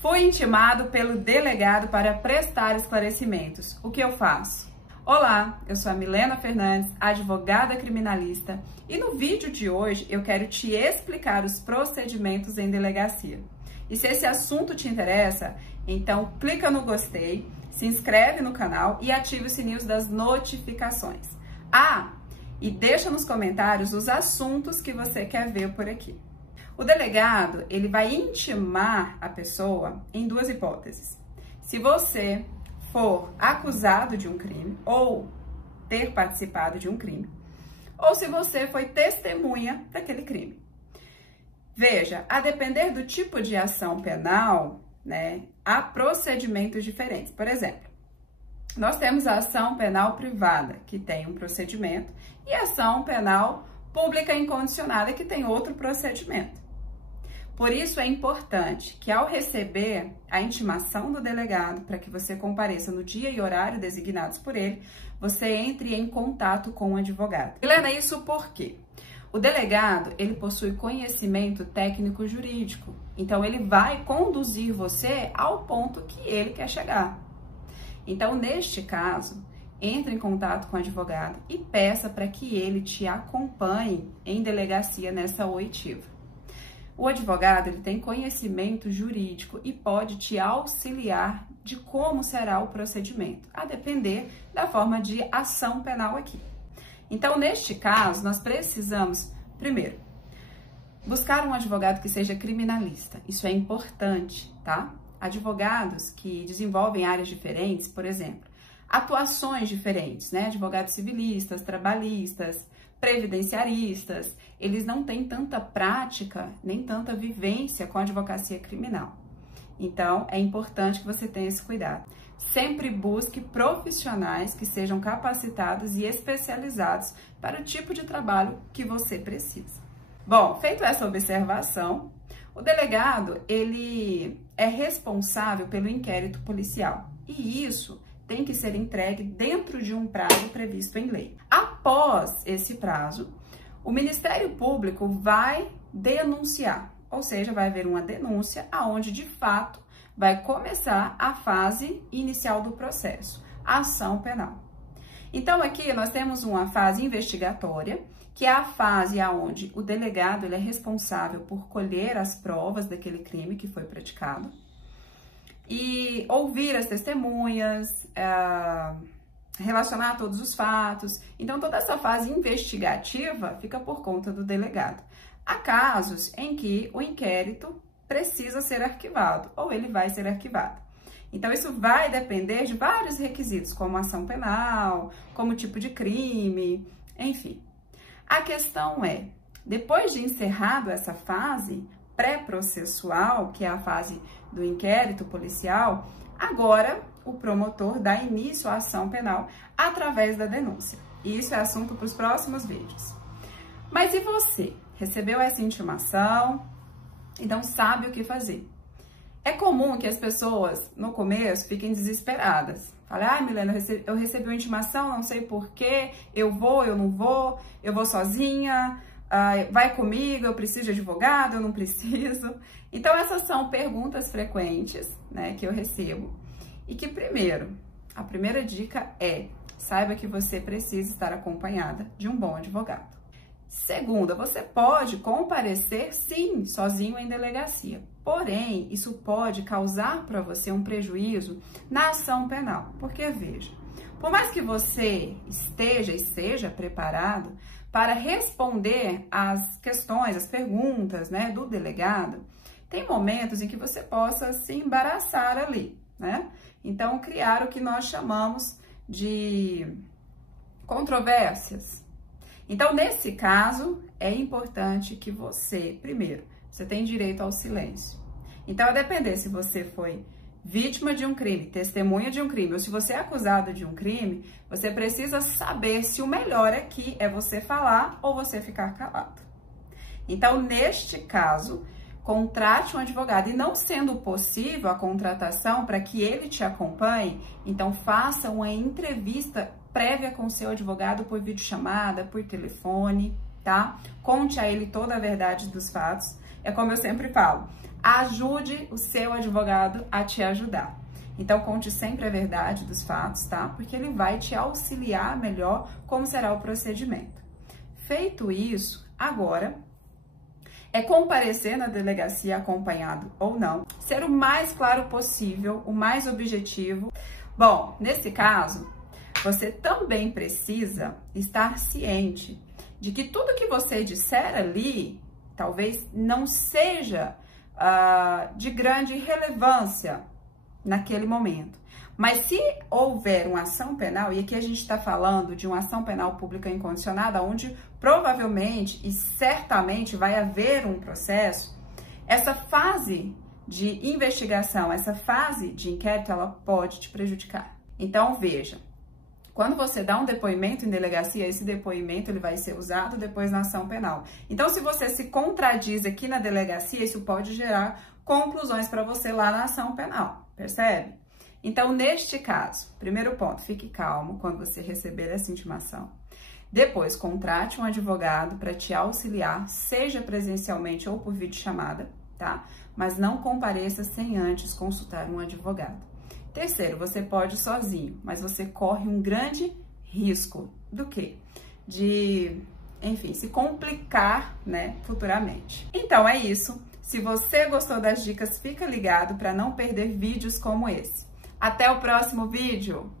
Fui intimado pelo delegado para prestar esclarecimentos. O que eu faço? Olá, eu sou a Milena Fernandes, advogada criminalista, e no vídeo de hoje eu quero te explicar os procedimentos em delegacia. E se esse assunto te interessa, então clica no gostei, se inscreve no canal e ative os sininhos das notificações. E deixa nos comentários os assuntos que você quer ver por aqui. O delegado, ele vai intimar a pessoa em duas hipóteses. Se você for acusado de um crime ou ter participado de um crime, ou se você foi testemunha daquele crime. Veja, a depender do tipo de ação penal, há procedimentos diferentes. Por exemplo, nós temos a ação penal privada, que tem um procedimento, e a ação penal pública incondicionada, que tem outro procedimento. Por isso é importante que, ao receber a intimação do delegado para que você compareça no dia e horário designados por ele, você entre em contato com o advogado. Helena, isso por quê? O delegado, ele possui conhecimento técnico jurídico, então ele vai conduzir você ao ponto que ele quer chegar. Então, neste caso, entre em contato com o advogado e peça para que ele te acompanhe em delegacia nessa oitiva. O advogado, ele tem conhecimento jurídico e pode te auxiliar de como será o procedimento, a depender da forma de ação penal aqui. Então, neste caso, nós precisamos, primeiro, buscar um advogado que seja criminalista. Isso é importante, tá? Advogados que desenvolvem áreas diferentes, por exemplo, atuações diferentes, Advogados civilistas, trabalhistas, previdenciaristas, eles não têm tanta prática, nem tanta vivência com a advocacia criminal. Então, é importante que você tenha esse cuidado. Sempre busque profissionais que sejam capacitados e especializados para o tipo de trabalho que você precisa. Bom, feito essa observação, o delegado, ele é responsável pelo inquérito policial, e isso tem que ser entregue dentro de um prazo previsto em lei. Após esse prazo, o Ministério Público vai denunciar, ou seja, vai haver uma denúncia aonde de fato vai começar a fase inicial do processo, a ação penal. Então aqui nós temos uma fase investigatória, que é a fase aonde o delegado ele é responsável por colher as provas daquele crime que foi praticado e ouvir as testemunhas, relacionar todos os fatos. Então, toda essa fase investigativa fica por conta do delegado. Há casos em que o inquérito precisa ser arquivado ou ele vai ser arquivado. Então, isso vai depender de vários requisitos, como ação penal, como tipo de crime, enfim. A questão é, depois de encerrado essa fase pré-processual, que é a fase do inquérito policial, agora o promotor dá início à ação penal através da denúncia. E isso é assunto para os próximos vídeos. Mas e você? Recebeu essa intimação? Então sabe o que fazer. É comum que as pessoas, no começo, fiquem desesperadas. Falem, Milena, eu recebi uma intimação, não sei porquê, eu vou, eu não vou, eu vou sozinha, vai comigo, eu preciso de advogado, eu não preciso. Então, essas são perguntas frequentes, que eu recebo. E que, primeiro, a primeira dica é, saiba que você precisa estar acompanhada de um bom advogado. Segunda, você pode comparecer, sim, sozinho em delegacia. Porém, isso pode causar para você um prejuízo na ação penal. Porque, veja, por mais que você esteja preparado para responder às questões, às perguntas, do delegado, tem momentos em que você possa se embaraçar ali, Então, criar o que nós chamamos de controvérsias. Então, nesse caso, é importante que você, primeiro, você tem direito ao silêncio. Então, a depender se você foi vítima de um crime, testemunha de um crime, ou se você é acusado de um crime, você precisa saber se o melhor aqui é você falar ou você ficar calado. Então, neste caso, contrate um advogado. E não sendo possível a contratação para que ele te acompanhe, então faça uma entrevista prévia com o seu advogado por videochamada, por telefone, tá? Conte a ele toda a verdade dos fatos é como eu sempre falo, ajude o seu advogado a te ajudar. Então, conte sempre a verdade dos fatos, tá? Porque ele vai te auxiliar melhor como será o procedimento. Feito isso, agora é comparecer na delegacia acompanhado ou não, ser o mais claro possível, o mais objetivo. Bom, nesse caso, você também precisa estar ciente de que tudo que você disser ali talvez não seja de grande relevância naquele momento. Mas se houver uma ação penal, e aqui a gente está falando de uma ação penal pública incondicionada, onde provavelmente e certamente vai haver um processo, essa fase de investigação, essa fase de inquérito, ela pode te prejudicar. Então, veja, quando você dá um depoimento em delegacia, esse depoimento ele vai ser usado depois na ação penal. Então, se você se contradiz aqui na delegacia, isso pode gerar conclusões para você lá na ação penal, percebe? Então, neste caso, primeiro ponto, fique calmo quando você receber essa intimação. Depois, contrate um advogado para te auxiliar, seja presencialmente ou por videochamada, tá? Mas não compareça sem antes consultar um advogado. Terceiro, você pode ir sozinho, mas você corre um grande risco do quê? De, enfim, se complicar, né, futuramente. Então, é isso. Se você gostou das dicas, fica ligado para não perder vídeos como esse. Até o próximo vídeo!